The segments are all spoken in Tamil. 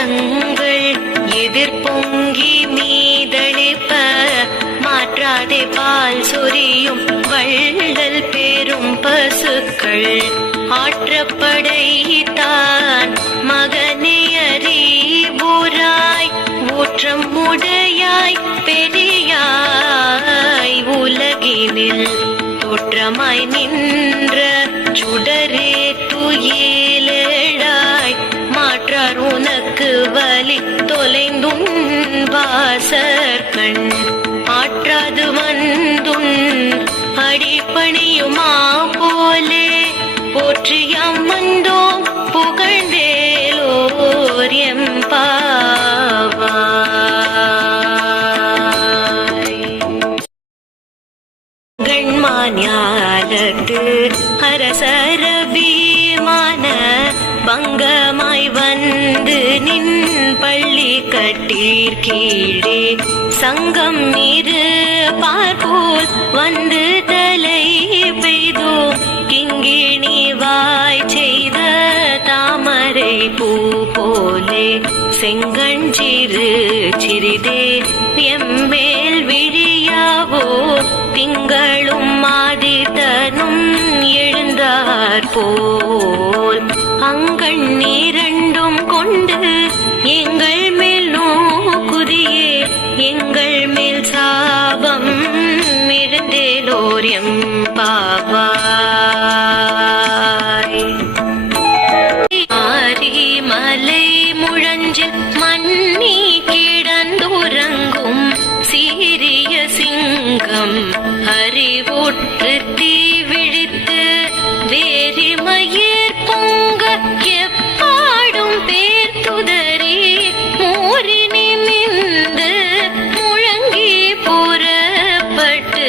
மலங்கள் எதிர்பொங்கி மீதளிப்ப மாற்றாதே பால் சொரியும் வள்ளல் பெரும் பசுக்கள் ஆற்றப்படைத்தான் மகனே அறிவுராய் ஊற்றம் உடையாய் பெரியாய் உலகினில் தோற்றமாய் நின்ற சுடரே துயிலெழாய் மாற்றார் உனக்கு வலி தொலைந்துன் வாசற்கண் ஆற்றாது வந்துன் அடிப்பணியுமா போலே போற்றியாம் வந்தோம் புகழ்ந்தேலோர் எம்பாவாய். கண்மாஞாலத்து அரசர பீமான பங்கமாய் வந்து நின் பள்ளி கட்டீர் கீழே சங்கம் இரு பார்ப்போல் வந்து தலை பெய்தோ கிங்கிணி வாய் செய்த தாமரை பூ போலே செங்கஞ்சிறு சிறிதே எம்மேல் விழியாவோ திங்களும் மாதிதனும் எழுந்தார் போல் அங்கண் இரண்டும் கொண்டு எங்கள் மேல் நோக்குதியே எங்கள் மேல் சாபம் இழந்தேலோர் எம்பாவாய். மலை முழஞ்சில் மண்ணி கிடந்துறங்கும் சீரிய சிங்கம் அறிவுற்று தீ விழித்து வேரிமயிர் பொங்க எப்பாடும் பேர் துதறி மூறி நிமிந்து முழங்கி புறப்பட்டு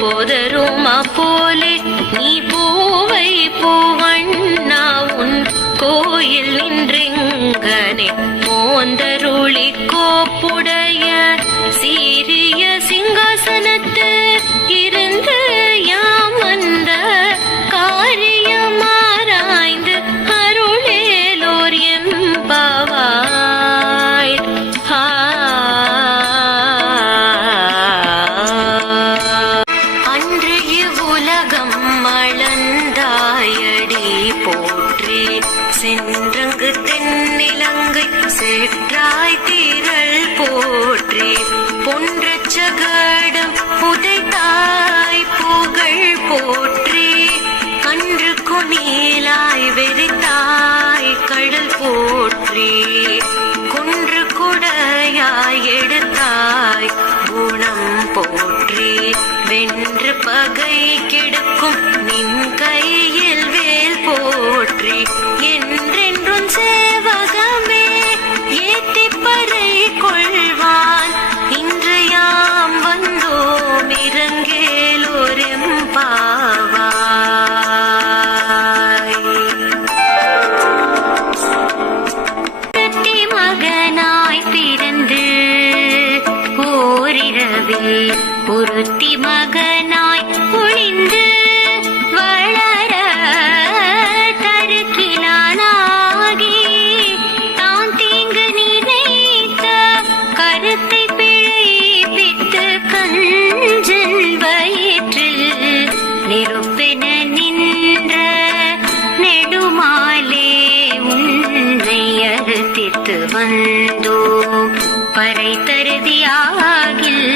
போதருமா போலே நீ பூவை பூவண்ணா உன் கோயில் நின்றெங்கனே மோந்தருளி கோப்புடைய சீரிய சிங்காசனத்து இருந்து யாம் வந்த காரியமாராய்ந்து அருளேலோர் எம்பாவாய். அன்று இவ்வுலகம் மளந்தாயடி போற்றி சென்றங்கு தென்னிலங்கை சேற்றாய் தீரல் போற்றி பொன்றச்சகடம் புதைத்தாய் புகழ் போற்றி கன்று குனிலாய் வெறித்தாய் கடல் போற்றி குன்று குடையாய் எடுத்தாய் குணம் போற்றி வென்று பகை கெடுக்கும் நின் கையில் வேல் போற்றி என்றென்றும் சேவகமே ஏத்திப்பறை கொள்வான் இன்று யாம் வந்தோம் இறங்கேலோர் எம்பாவாய். மகனாய் பிறந்து ஓரிரவில் ஒருத்தி மகனாய் ஒளிந்து வளர தருக்கினானாகி தான் தீங்கு நினைத்த கருத்தை பிழைப்பித்து கஞ்சன் வயிற்றில் நெருப்பென நின்ற நெடுமாலே உன்னை அறுத்தித்து வந்தோ பறை தருதியாகில்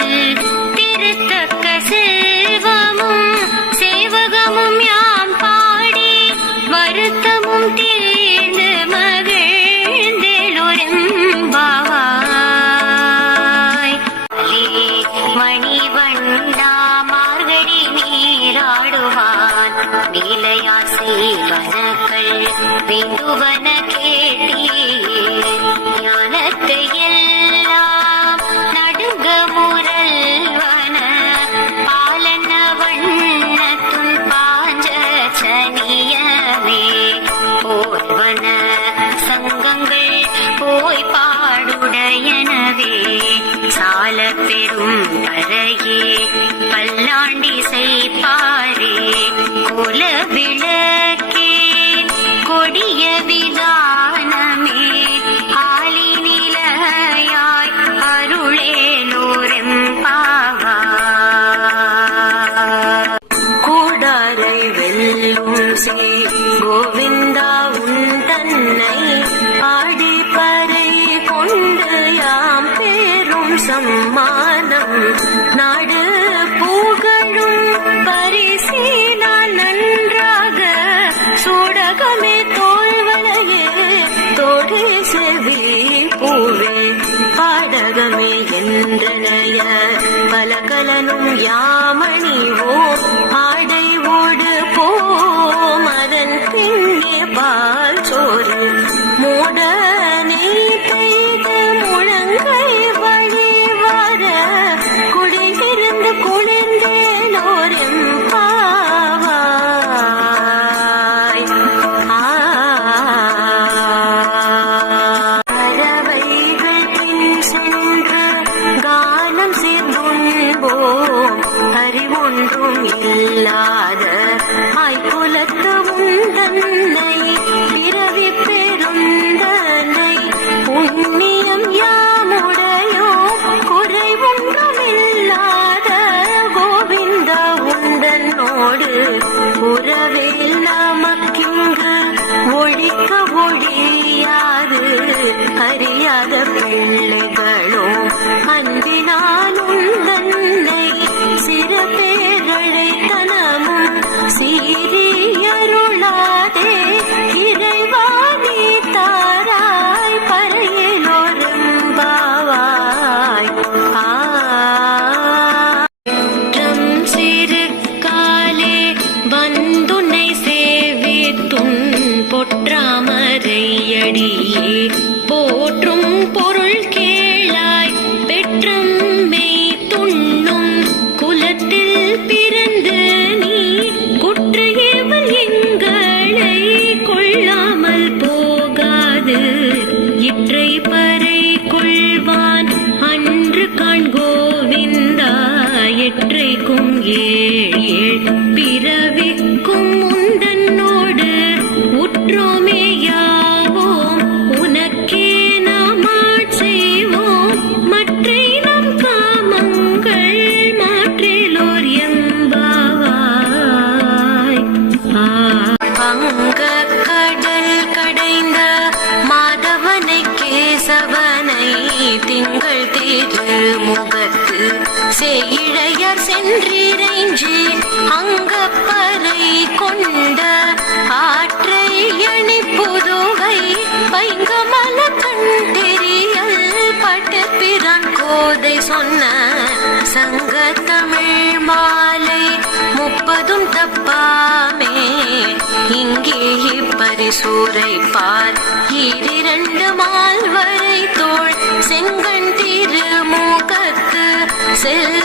திருத்தக்க செல்வமும் சேவகமும் யாம் பாடி வருத்தமும் தீர்ந்து மகிழ்ந்தேலோர் எம்பாவாய். மணிவண்ணா மார்கழி நீராடுவான் நீலையார் செய்வனக்கள் வேண்டுவன கேட்டீ ஞானத்தை எல்லாம் நடுங்க முரல்வன பாலன வண்ணத்துன் பாஞ்ச சனியமே போர்வன சங்கங்கள் போய் பாடுடையனவே சால பெரும் பறையே பல்லாண்டி செய்பாரே குல விளக்கே கொடிய விதானமே ஆலி துளசி கோவிந்தா உன் தன்னை ஆடி பறை கொண்டு யாம் பேரும் சம்மானம் நாடு பூகளும் பரிசீலால் நன்றாக சூடகமே தோல்வளையே தோழி செவி பூவே பாடகமே என்றனைய பலகலனும் யாமணிவோ ஆடை ஓடு போம் அதன் பின்னே பால் சோறு மூட நீ பெய்து முழங்கை வழி வர குடியிருந்து குளிர்ந்தேனோரும் பாவாய் பறவைகள் பின் சென்று கானம் சேர்ந்துண்போம் அறிவொன்றும் இல்லாத ஆய்குலத்து உந்தன்னை பிறவி பெருந்தனை புண்ணியம் யாமுடையோ குறை ஒன்றும் இல்லாத கோவிந்த உந்தன்னோடு உறவில் நமக்கிங்கு ஒழிக்க ஒழியாது அறியாத பிள்ளைகளோ அன்பினால் உந்தன்னை சிறு பேரழை தனமும் சீரியருளாதே இறைவாணி தாராய் பறையிலோரும் பாவாய் ஆற்றம் சிறு காலே வந்துனை சேவித்துன் பொற்றாமரையடியே போற்றும் பொருள் கேளாய் பெற்றம்மை துண்ணும் குலத்தில் பிறந்து நீ குற்றையேவல் எங்களை கொள்ளாமல் போகாது இற்றை பறை கொள்வான் அன்று காண் கோவிந்தா எற்றைக்கும் ஏழ் பிறவிக்கும் முந்தன்னோடு உற்றோமே யாவோம் உனக்கே நாம் செய்வோம் மற்றை நம் காமங்கள் மாற்றிலோர் எம்பாவாய் வங்க கடல் கடைந்த மாதவனை கேசவனை திங்கள் திருமுகத்து செய்யிழையர் சென்றிறைஞ்சி அங்கப்பறை கொண்ட ஆற்றை அணி புதுவை பைங்கமல கண்டெறியல் பட்டு பிரான் கோதை சொன்ன சங்க தமிழ் மாலை 30 தப்பாமே இங்கே இப்பரிசூரை பார் 2 மால் வரை தோள் செங்கண் திருமுகத்து செல்